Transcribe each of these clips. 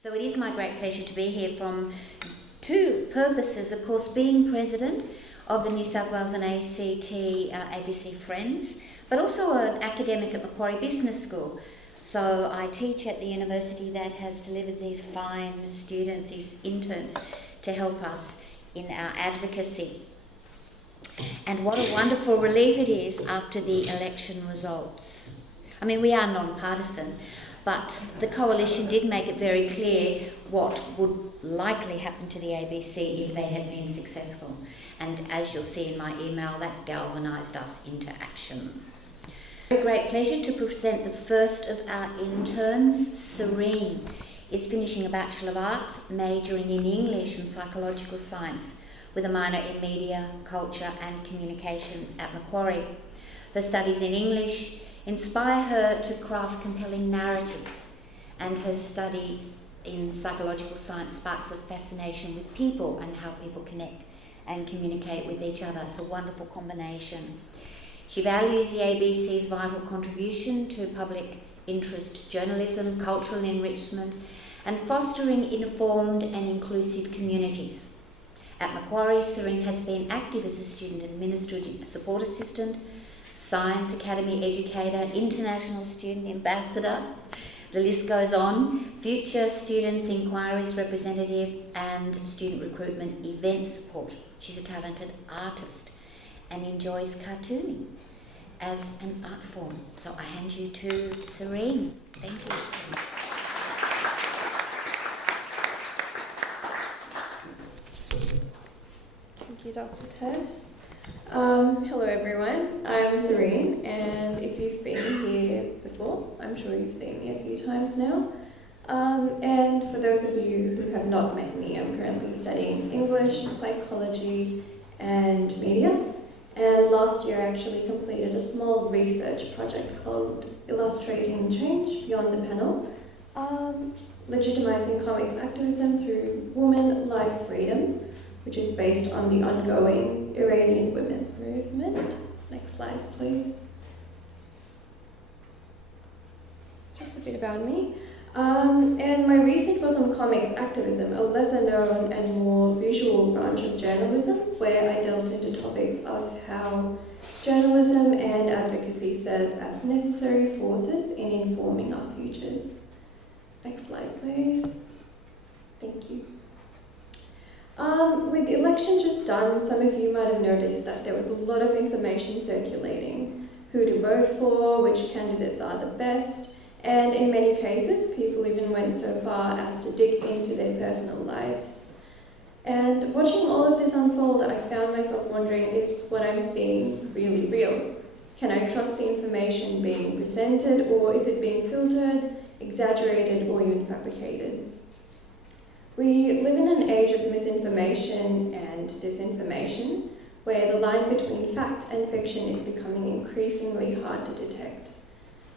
So it is my great pleasure to be here from two purposes, of course, being president of the New South Wales and ACT ABC Friends, but also an academic at Macquarie Business School. So I teach at the university that has delivered these fine students, these interns, to help us in our advocacy. And what a wonderful relief it is after the election results. I mean, we are non-partisan, but the coalition did make it very clear what would likely happen to the ABC if they had been successful. And as you'll see in my email, that galvanised us into action. A great pleasure to present the first of our interns. Sarene is finishing a Bachelor of Arts, majoring in English and Psychological Science, with a minor in Media, Culture and Communications at Macquarie. Her studies in English inspire her to craft compelling narratives, and her study in Psychological Science sparks a fascination with people and how people connect and communicate with each other. It's a wonderful combination. She values the ABC's vital contribution to public interest journalism, cultural enrichment, and fostering informed and inclusive communities. At Macquarie, Sarene has been active as a student administrative support assistant, Science Academy educator, international student ambassador, the list goes on, future students inquiries representative, and student recruitment event support. She's a talented artist and enjoys cartooning as an art form. So I hand you to Sarene. Thank you. Thank you, Dr. Tess. Hello everyone, I'm Sarene, and if you've been here before, I'm sure you've seen me a few times now. And for those of you who have not met me, I'm currently studying English, psychology and media. And last year I actually completed a small research project called Illustrating Change Beyond the Panel, legitimising comics activism through women, life, freedom, which is based on the ongoing Iranian women's movement. Next slide, please. Just a bit about me. And my research was on comics activism, a lesser known and more visual branch of journalism, where I delved into topics of how journalism and advocacy serve as necessary forces in informing our futures. Next slide, please. Thank you. With the election just done, some of you might have noticed that there was a lot of information circulating, who to vote for, which candidates are the best, and in many cases, people even went so far as to dig into their personal lives. And watching all of this unfold, I found myself wondering, is what I'm seeing really real? Can I trust the information being presented, or is it being filtered, exaggerated, or even fabricated? We live in an age of misinformation and disinformation, where the line between fact and fiction is becoming increasingly hard to detect.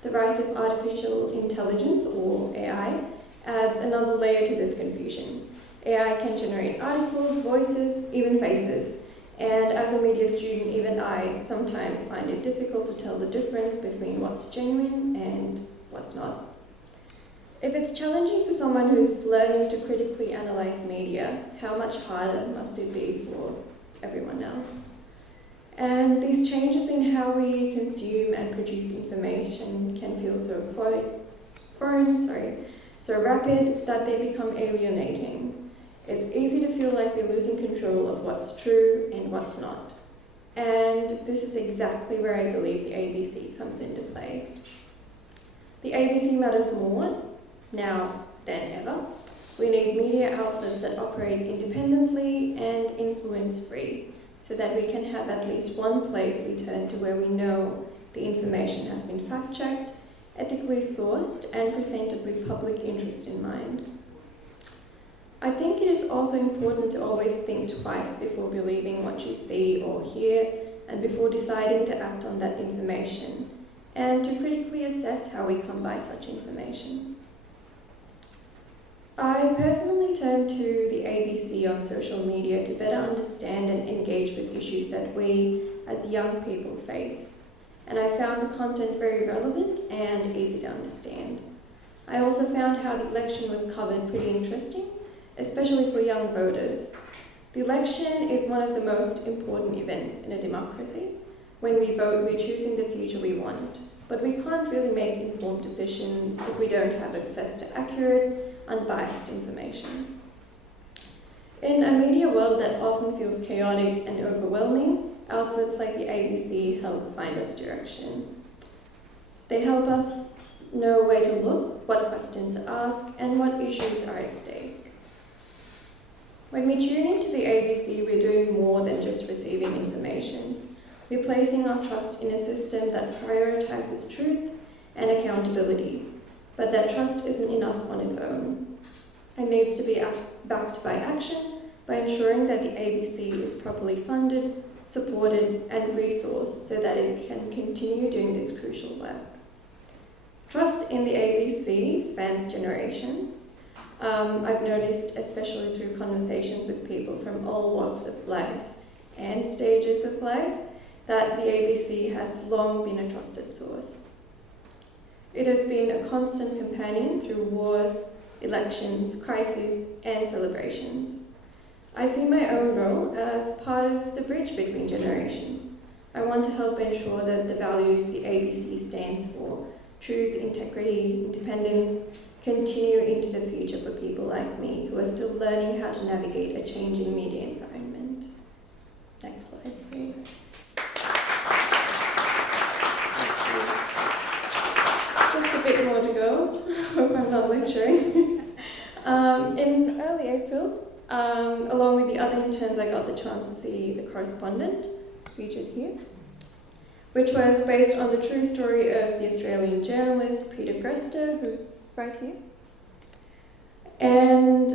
The rise of artificial intelligence, or AI, adds another layer to this confusion. AI can generate articles, voices, even faces, and as a media student, even I sometimes find it difficult to tell the difference between what's genuine and what's not. If it's challenging for someone who's learning to critically analyse media, how much harder must it be for everyone else? And these changes in how we consume and produce information can feel so so rapid that they become alienating. It's easy to feel like we're losing control of what's true and what's not. And this is exactly where I believe the ABC comes into play. The ABC matters more now than ever. We need media outlets that operate independently and influence-free, so that we can have at least one place we turn to where we know the information has been fact-checked, ethically sourced, and presented with public interest in mind. I think it is also important to always think twice before believing what you see or hear, and before deciding to act on that information, and to critically assess how we come by such information. I personally turn to the ABC on social media to better understand and engage with issues that we as young people face, and I found the content very relevant and easy to understand. I also found how the election was covered pretty interesting, especially for young voters. The election is one of the most important events in a democracy. When we vote, we're choosing the future we want, but we can't really make informed decisions if we don't have access to accurate, unbiased information. In a media world that often feels chaotic and overwhelming, outlets like the ABC help find us direction. They help us know where to look, what questions to ask, and what issues are at stake. When we tune into the ABC, we're doing more than just receiving information. We're placing our trust in a system that prioritizes truth and accountability, but that trust isn't enough on its own. It needs to be backed by action, by ensuring that the ABC is properly funded, supported, and resourced so that it can continue doing this crucial work. Trust in the ABC spans generations. I've noticed, especially through conversations with people from all walks of life and stages of life, that the ABC has long been a trusted source. It has been a constant companion through wars, elections, crises, and celebrations. I see my own role as part of the bridge between generations. I want to help ensure that the values the ABC stands for, truth, integrity, independence, continue into the future for people like me who are still learning how to navigate a changing media environment. Next slide, please. Just a bit more to go. Hope I'm not lecturing. In early April, along with the other interns, I got the chance to see The Correspondent, featured here, which was based on the true story of the Australian journalist Peter Grester, who's right here. And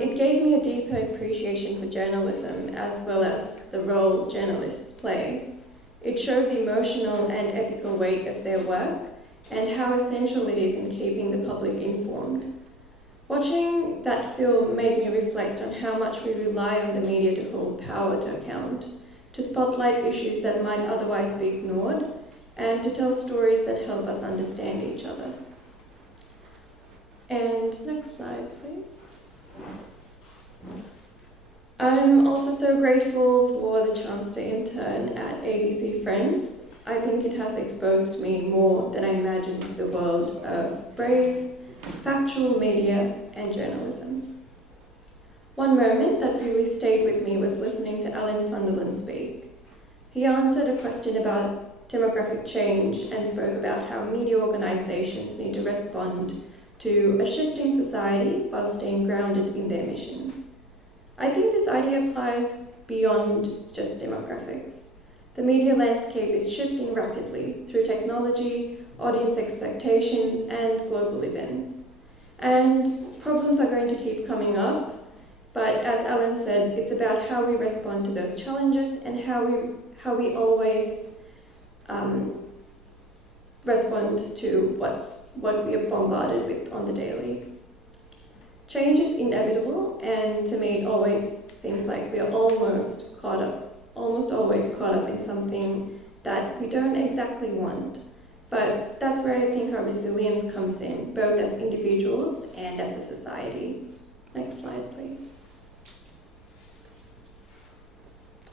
it gave me a deeper appreciation for journalism as well as the role journalists play. It showed the emotional and ethical weight of their work and how essential it is in keeping the public informed. Watching that film made me reflect on how much we rely on the media to hold power to account, to spotlight issues that might otherwise be ignored, and to tell stories that help us understand each other. And next slide, please. I'm also so grateful for the chance to intern at ABC Friends. I think it has exposed me more than I imagined to the world of brave, factual media and journalism. One moment that really stayed with me was listening to Alan Sunderland speak. He answered a question about demographic change and spoke about how media organisations need to respond to a shifting society while staying grounded in their mission. I think this idea applies beyond just demographics. The media landscape is shifting rapidly through technology, audience expectations, and global events. And problems are going to keep coming up, but as Alan said, it's about how we respond to those challenges and how we always respond to what we are bombarded with on the daily. Change is inevitable, and to me it always seems like we are almost always caught up in something that we don't exactly want. But that's where I think our resilience comes in, both as individuals and as a society. Next slide, please.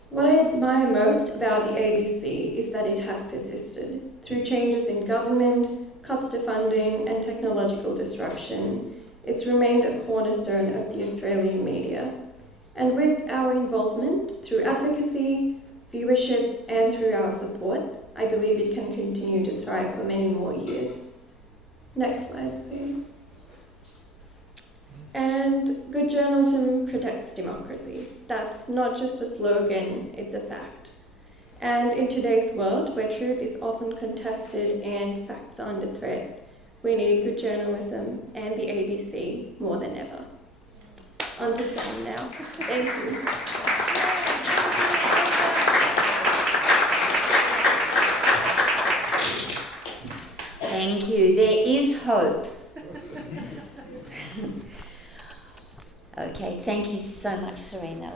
What I admire most about the ABC is that it has persisted. Through changes in government, cuts to funding, and technological disruption, it's remained a cornerstone of the Australian media. And with our involvement through advocacy, viewership, and through our support, I believe it can continue to thrive for many more years. Next slide, please. And good journalism protects democracy. That's not just a slogan, it's a fact. And in today's world, where truth is often contested and facts are under threat, we need good journalism and the ABC more than ever. On to Sam now. Thank you. Thank you. There is hope. Okay, thank you so much, Sarene.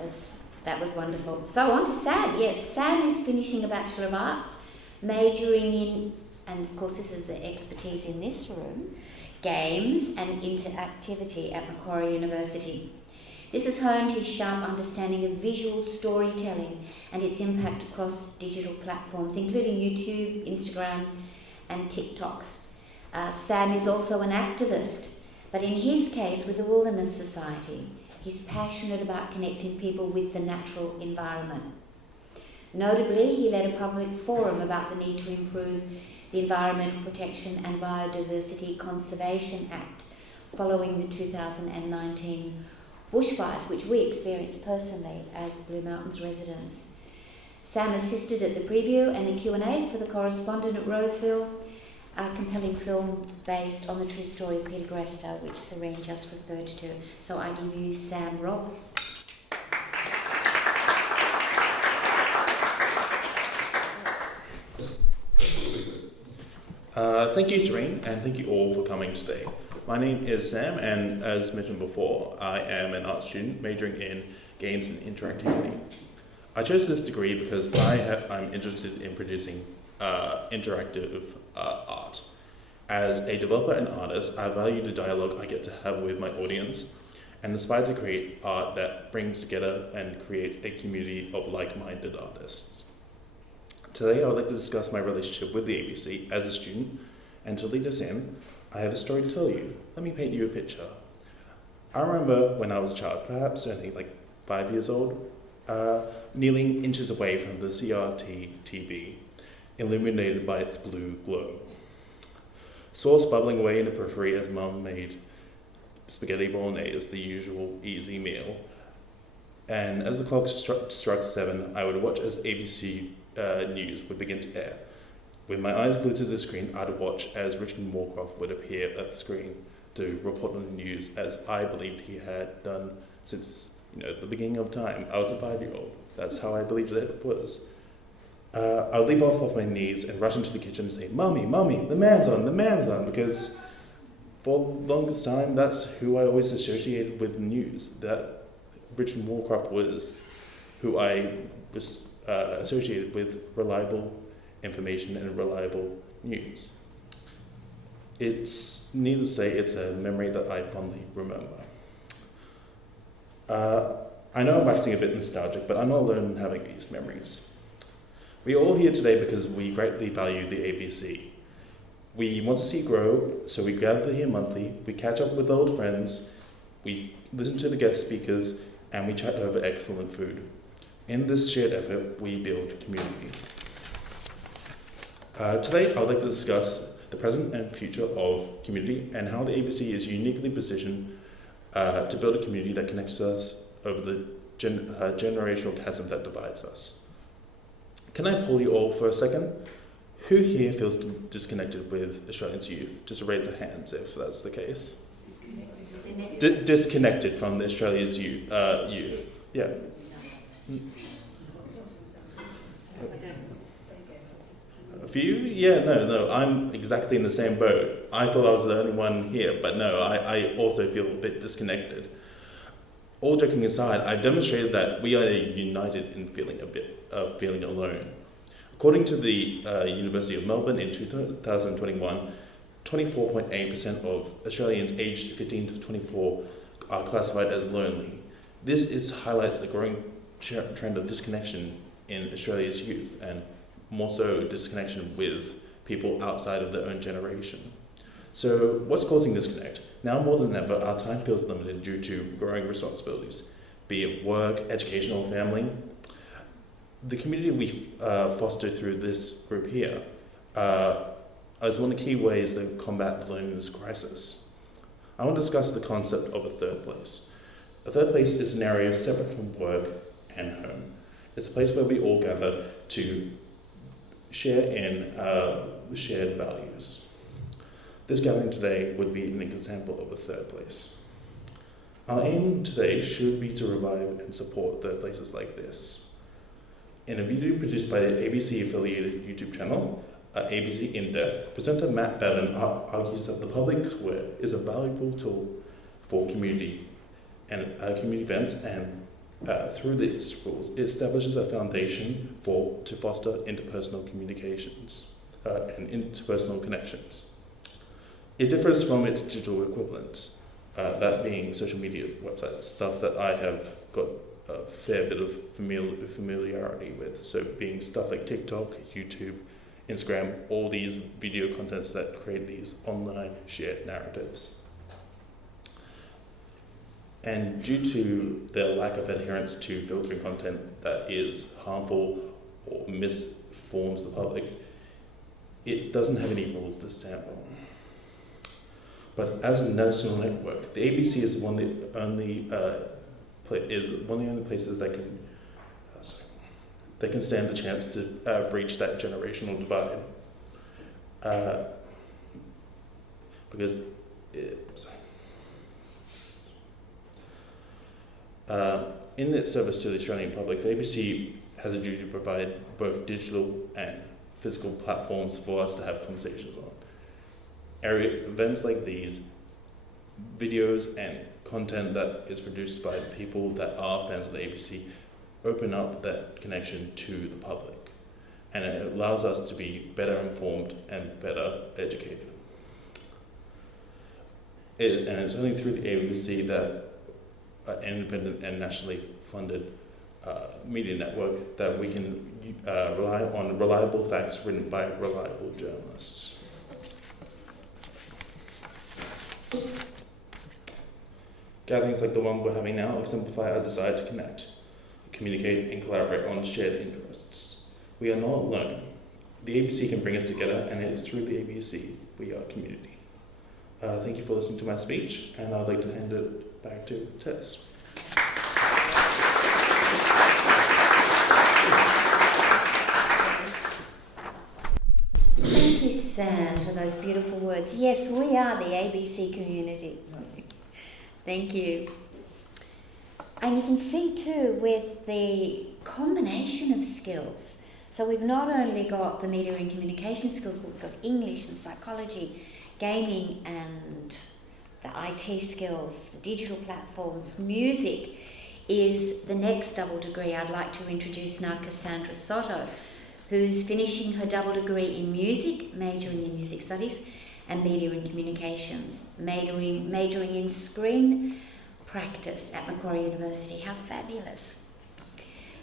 That was wonderful. So on to Sam. Yes, Sam is finishing a Bachelor of Arts, majoring in, and of course this is the expertise in this room, games and interactivity at Macquarie University. This has honed his sharp understanding of visual storytelling and its impact across digital platforms, including YouTube, Instagram, and TikTok. Sam is also an activist, but in his case with the Wilderness Society. He's passionate about connecting people with the natural environment. Notably, he led a public forum about the need to improve the Environmental Protection and Biodiversity Conservation Act following the 2019 bushfires, which we experienced personally as Blue Mountains residents. Sam assisted at the preview and the Q&A for The Correspondent at Roseville, a compelling film based on the true story of Peter Gresta, which Sarene just referred to. So I give you Sam Robb. Thank you, Sarene, and thank you all for coming today. My name is Sam, and as mentioned before, I am an art student majoring in games and interactivity. I chose this degree because I'm interested in producing interactive art. As a developer and artist, I value the dialogue I get to have with my audience and aspire to create art that brings together and creates a community of like-minded artists. Today, I would like to discuss my relationship with the ABC as a student, and to lead us in, I have a story to tell you. Let me paint you a picture. I remember when I was a child, perhaps only like 5 years old, kneeling inches away from the CRT TV, illuminated by its blue glow. Sauce bubbling away in the periphery as Mum made spaghetti bolognese, the usual easy meal. And as the clock struck 7, I would watch as ABC news would begin to air. With my eyes glued to the screen, I'd watch as Richard Moorcroft would appear at the screen to report on the news, as I believed he had done since the beginning of time. I was a 5-year-old. That's how I believed it was. I would leap off my knees and rush into the kitchen and say, "Mummy, Mummy, the man's on," because for the longest time, that's who I always associated with news, that Richard Moorcroft was who I was associated with reliable information and reliable news. It's, needless to say, it's a memory that I fondly remember. I know I'm waxing a bit nostalgic, but I'm not alone in having these memories. We are all here today because we greatly value the ABC. We want to see it grow, so we gather here monthly, we catch up with old friends, we listen to the guest speakers, and we chat over excellent food. In this shared effort, we build community. Today, I would like to discuss the present and future of community and how the ABC is uniquely positioned to build a community that connects us over the generational chasm that divides us. Can I pull you all for a second? Who here feels disconnected with Australia's youth? Just raise their hands if that's the case. Disconnected from Australia's youth. Yeah. A few? Yeah, no, I'm exactly in the same boat. I thought I was the only one here, but no, I also feel a bit disconnected. All joking aside, I've demonstrated that we are united in feeling feeling alone. According to the University of Melbourne in 2021, 24.8% of Australians aged 15 to 24 are classified as lonely. This highlights the growing trend of disconnection in Australia's youth, and more so disconnection with people outside of their own generation. So what's causing disconnect? Now more than ever, our time feels limited due to growing responsibilities, be it work, education, or family. The community we foster through this group here is one of the key ways to combat the loneliness crisis. I want to discuss the concept of a third place. A third place is an area separate from work and home. It's a place where we all gather to share in shared values. This gathering today would be an example of a third place. Our aim today should be to revive and support third places like this. In a video produced by the ABC-affiliated YouTube channel, ABC In Depth, presenter Matt Bevan argues that the public square is a valuable tool for community and community events, and through its rules, it establishes a foundation to foster interpersonal communications and interpersonal connections. It differs from its digital equivalents, that being social media websites, stuff that I have got a fair bit of familiarity with. So being stuff like TikTok, YouTube, Instagram, all these video contents that create these online shared narratives. And due to their lack of adherence to filtering content that is harmful or misforms the public, it doesn't have any rules to stand on. But as a national network, the ABC is one of the only places that can stand the chance to breach that generational divide. In its service to the Australian public, the ABC has a duty to provide both digital and physical platforms for us to have conversations on. Events like these, videos and content that is produced by people that are fans of the ABC, open up that connection to the public, and it allows us to be better informed and better educated. And it's only through the ABC that an independent and nationally funded media network that we can rely on reliable facts written by reliable journalists. Gatherings like the one we're having now exemplify our desire to connect, communicate, and collaborate on shared interests. We are not alone. The ABC can bring us together, and it is through the ABC we are community. Thank you for listening to my speech, and I'd like to hand it back to Tess. Thank you, Sam, for those beautiful words. Yes, we are the ABC community. Thank you. And you can see too with the combination of skills. So we've not only got the media and communication skills, but we've got English and psychology, gaming and the IT skills, the digital platforms. Music is the next double degree. I'd like to introduce now Cassandra Sandra, who's finishing her double degree in music, majoring in music studies, and media and communications, majoring in screen practice at Macquarie University. How fabulous.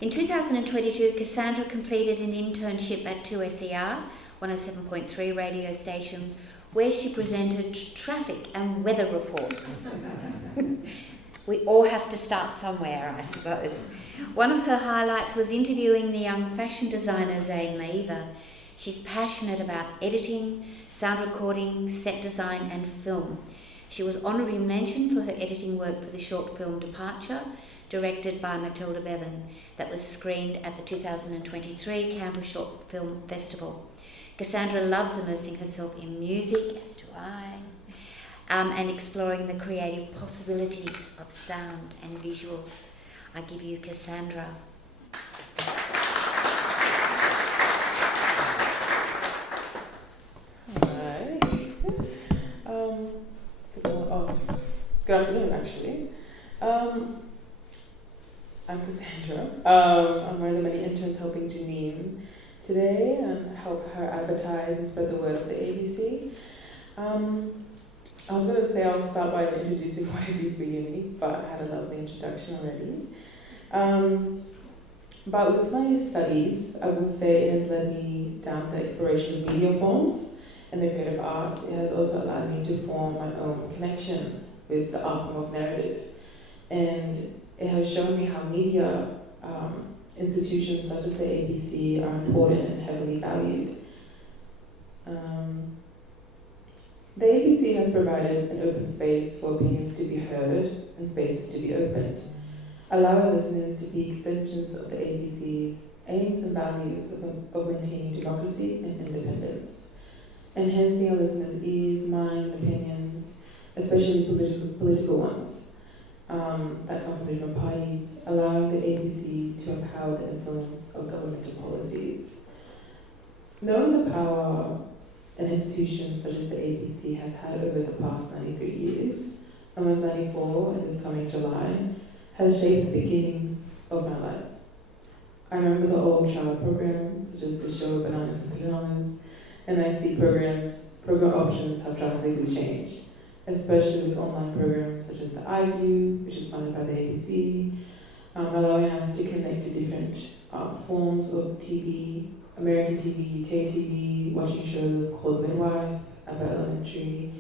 In 2022, Cassandra completed an internship at 2SER, 107.3 radio station, where she presented traffic and weather reports. We all have to start somewhere, I suppose. One of her highlights was interviewing the young fashion designer Zayn Maiva. She's passionate about editing, sound recording, set design and film. She was honorary mentioned for her editing work for the short film Departure, directed by Matilda Bevan, that was screened at the 2023 Canberra Short Film Festival. Cassandra loves immersing herself in music, as do I, and exploring the creative possibilities of sound and visuals. I give you Cassandra. Hi. Good afternoon, actually. I'm Cassandra. I'm one of the many interns helping Janine today and help her advertise and spread the word of the ABC. I was going to say I'll start by introducing what I do for uni, but I had a lovely introduction already. But with my studies, I would say it has led me down the exploration of media forms and the creative arts. It has also allowed me to form my own connection with the art form of narrative. And it has shown me how media institutions such as the ABC are important and heavily valued. The ABC has provided an open space for opinions to be heard and spaces to be opened, allowing listeners to be extensions of the ABC's aims and values of maintaining democracy and independence, enhancing our listeners' ears, mind, opinions, especially political ones that come from different parties, allowing the ABC to empower the influence of governmental policies. Knowing the power an institution such as the ABC has had over the past 93 years, almost 94 in this coming July, has shaped the beginnings of my life. I remember the old child programs, such as the show Bananas and Pajamas, and I see programs program options have drastically changed, especially with online programs such as the iView, which is funded by the ABC, allowing us to connect to different forms of TV, American TV, UK TV, watching shows called Midwife, Abba Elementary.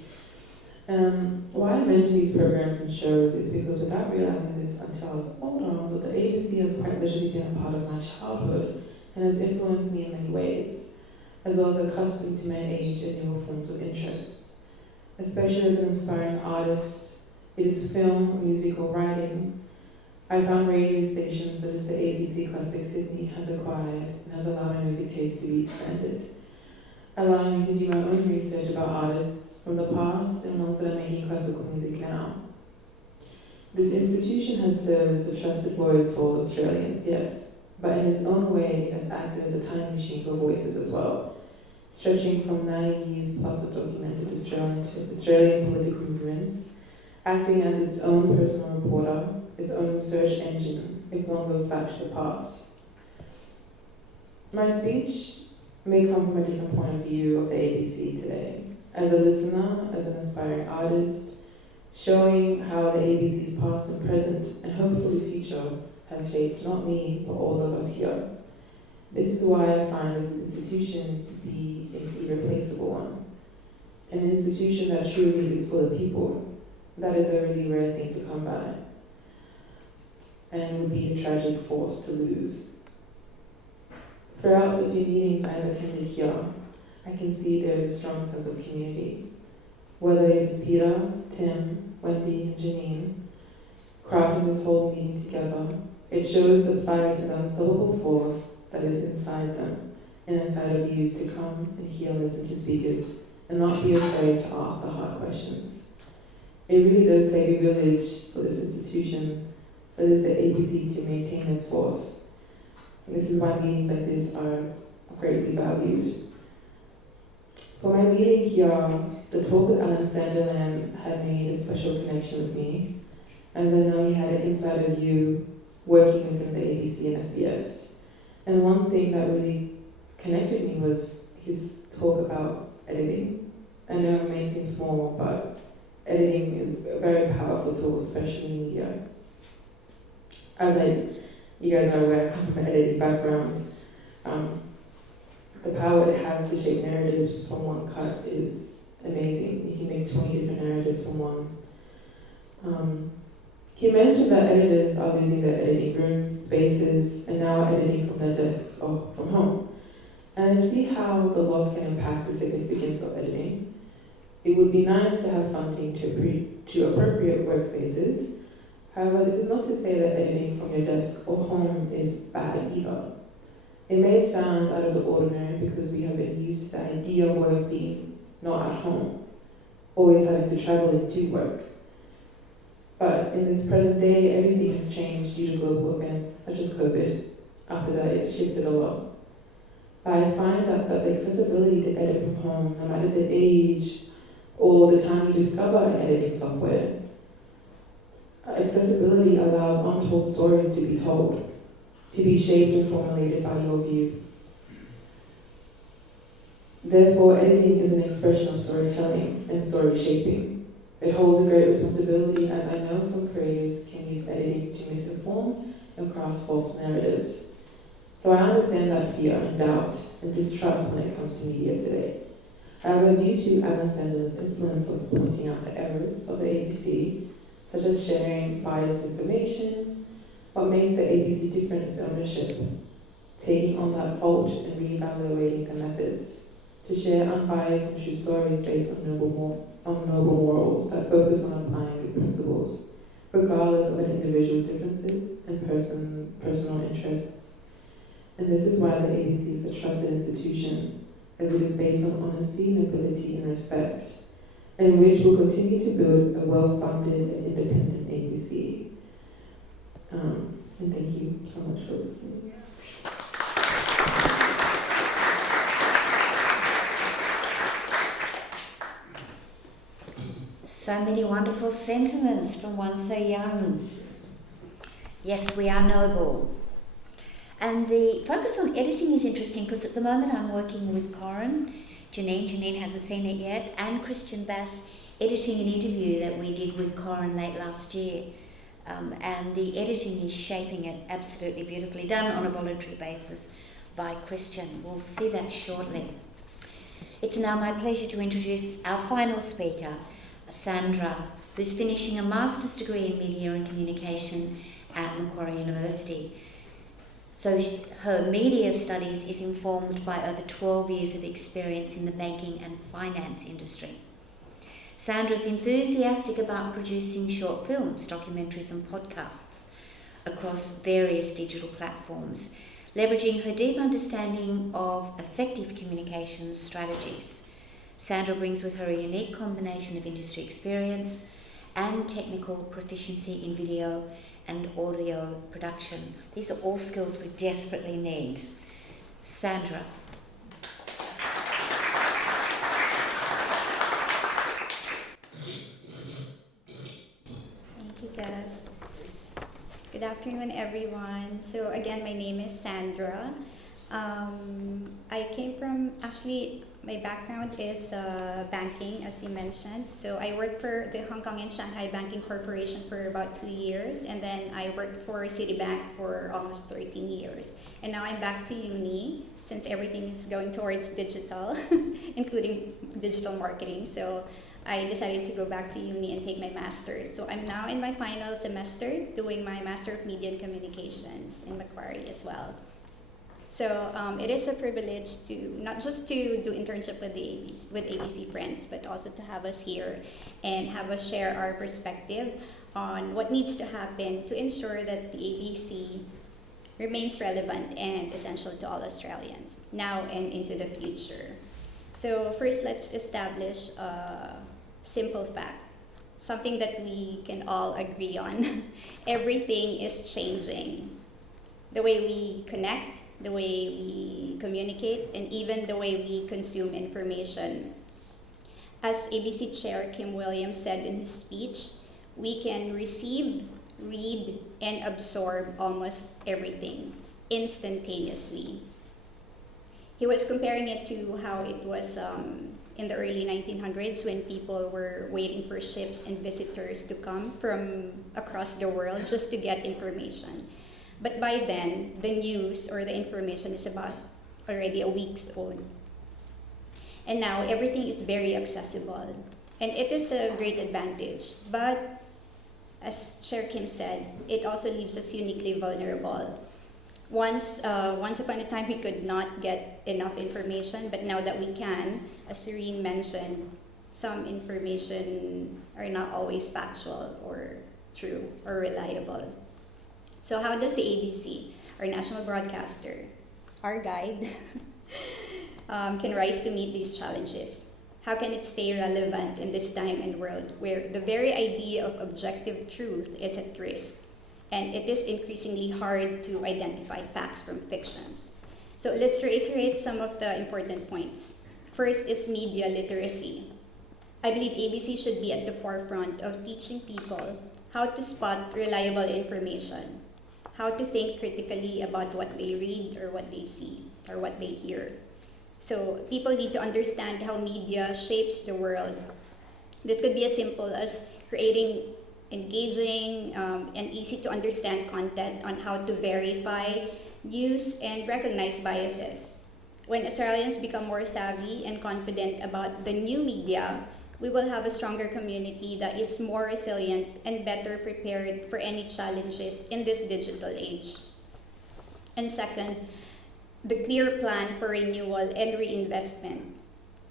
Why I mention these programs and shows is because without realizing this until I was older, that the ABC has quite literally been a part of my childhood and has influenced me in many ways, as well as accustomed to my age and newer forms of interests. Especially as an aspiring artist, it is film, music, or writing. I found radio stations such as the ABC Classic Sydney has acquired and has allowed my music taste to be expanded, allowing me to do my own research about artists from the past and ones that are making classical music now. This institution has served as a trusted voice for Australians, yes, but in its own way it has acted as a time machine for voices as well, stretching from 90 years plus of documented Australian political movements, acting as its own personal reporter, its own search engine, if one goes back to the past. My speech may come from a different point of view of the ABC today, as a listener, as an aspiring artist, showing how the ABC's past and present, and hopefully future, has shaped not me, but all of us here. This is why I find this institution to be an irreplaceable one, an institution that truly is for the people. That is a really rare thing to come by, and would be a tragic force to lose. Throughout the few meetings I have attended here, I can see there is a strong sense of community. Whether it is Peter, Tim, Wendy, and Janine crafting this whole meeting together, it shows the fight and the unstoppable force that is inside them and inside of you to come and hear and listen to speakers and not be afraid to ask the hard questions. It really does take a village for this institution, that is the ABC, to maintain its force. And this is why meetings like this are greatly valued. For my meeting here, the talk with Alan Sanderland had made a special connection with me, as I know he had an insider view working within the ABC and SBS. And one thing that really connected me was his talk about editing. I know it may seem small, but editing is a very powerful tool, especially in media. You guys are aware, I come from an editing background. The power it has to shape narratives from one cut is amazing. You can make 20 different narratives from one. He mentioned that editors are losing their editing rooms, spaces, and now are editing from their desks or from home. And I see how the loss can impact the significance of editing. It would be nice to have funding to appropriate workspaces. However, this is not to say that editing from your desk or home is bad either. It may sound out of the ordinary because we have been used to the idea of work being not at home, always having to travel into work. But in this present day, everything has changed due to global events such as COVID. After that, it shifted a lot. But I find that the accessibility to edit from home, no matter the age or the time you discover an editing software, accessibility allows untold stories to be told, to be shaped and formulated by your view. Therefore, editing is an expression of storytelling and story shaping. It holds a great responsibility, as I know some creators can use editing to misinform and craft false narratives. So I understand that fear and doubt and distrust when it comes to media today. However, due to Alan Sander's influence of pointing out the errors of the ABC, such as sharing biased information, what makes the ABC different is ownership, taking on that fault and reevaluating the methods, to share unbiased and true stories based on noble morals that focus on applying good principles, regardless of an individual's differences and personal interests. And this is why the ABC is a trusted institution, as it is based on honesty, nobility, and respect, and which will continue to build a well-funded and independent ABC. And thank you so much for listening. So many wonderful sentiments from one so young. Yes, we are noble. And the focus on editing is interesting because at the moment I'm working with Corin Janine hasn't seen it yet, and Christian Bass editing an interview that we did with Corin late last year. And the editing is shaping it absolutely beautifully, done on a voluntary basis by Christian. We'll see that shortly. It's now my pleasure to introduce our final speaker, Sandra, who's finishing a master's degree in media and communication at Macquarie University. So her media studies is informed by over 12 years of experience in the banking and finance industry. Sandra's enthusiastic about producing short films, documentaries and podcasts across various digital platforms, leveraging her deep understanding of effective communications strategies. Sandra brings with her a unique combination of industry experience and technical proficiency in video and audio production. These are all skills we desperately need. Sandra. Thank you, Gus. Good afternoon, everyone. So again, my name is Sandra. I came from, my background is banking, as you mentioned. So I worked for the Hong Kong and Shanghai Banking Corporation for about 2 years, and then I worked for Citibank for almost 13 years. And now I'm back to uni, since everything is going towards digital, including digital marketing. So I decided to go back to uni and take my master's. So I'm now in my final semester doing my Master of Media and Communications in Macquarie as well. So it is a privilege to not just to do internship with ABC Friends, but also to have us here and have us share our perspective on what needs to happen to ensure that the ABC remains relevant and essential to all Australians now and into the future. So first, let's establish a simple fact, something that we can all agree on. Everything is changing. The way we connect, the way we communicate, and even the way we consume information. As ABC Chair Kim Williams said in his speech, we can receive, read, and absorb almost everything instantaneously. He was comparing it to how it was in the early 1900s when people were waiting for ships and visitors to come from across the world just to get information. But by then, the news or the information is about already a week's old. And now everything is very accessible. And it is a great advantage. But as Chair Kim said, it also leaves us uniquely vulnerable. Once upon a time, we could not get enough information, but now that we can, as Sarene mentioned, some information are not always factual or true or reliable. So how does the ABC, our national broadcaster, our guide, can rise to meet these challenges? How can it stay relevant in this time and world where the very idea of objective truth is at risk, and it is increasingly hard to identify facts from fictions? So let's reiterate some of the important points. First is media literacy. I believe ABC should be at the forefront of teaching people how to spot reliable information, how to think critically about what they read or what they see or what they hear. So people need to understand how media shapes the world. This could be as simple as creating engaging and easy to understand content on how to verify news and recognize biases. When Australians become more savvy and confident about the new media, we will have a stronger community that is more resilient and better prepared for any challenges in this digital age. And second, the clear plan for renewal and reinvestment,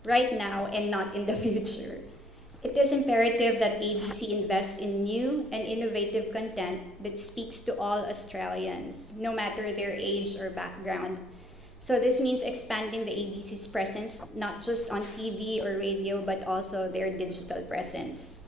right now and not in the future. It is imperative that ABC invests in new and innovative content that speaks to all Australians, no matter their age or background. So this means expanding the ABC's presence, not just on TV or radio, but also their digital presence.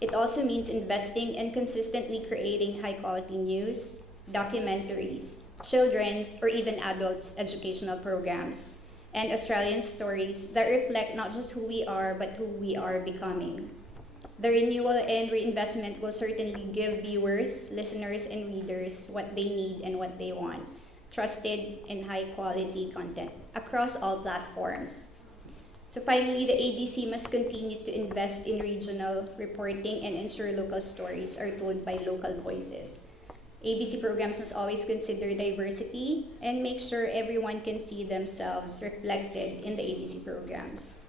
It also means investing in consistently creating high-quality news, documentaries, children's or even adults' educational programs, and Australian stories that reflect not just who we are, but who we are becoming. The renewal and reinvestment will certainly give viewers, listeners, and readers what they need and what they want: trusted and high-quality content across all platforms. So finally, the ABC must continue to invest in regional reporting and ensure local stories are told by local voices. ABC programs must always consider diversity and make sure everyone can see themselves reflected in the ABC programs.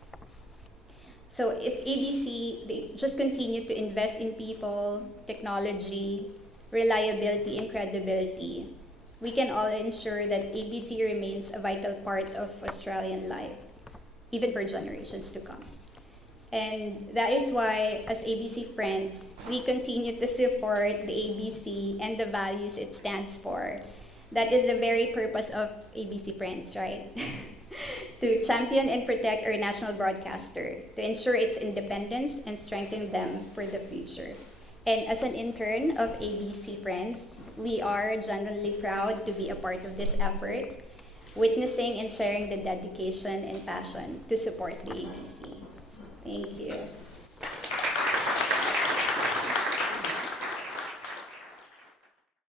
So if ABC, they just continue to invest in people, technology, reliability, and credibility, we can all ensure that ABC remains a vital part of Australian life, even for generations to come. And that is why, as ABC Friends, we continue to support the ABC and the values it stands for. That is the very purpose of ABC Friends, right? To champion and protect our national broadcaster, to ensure its independence and strengthen them for the future. And as an intern of ABC Friends, we are genuinely proud to be a part of this effort, witnessing and sharing the dedication and passion to support the ABC. Thank you.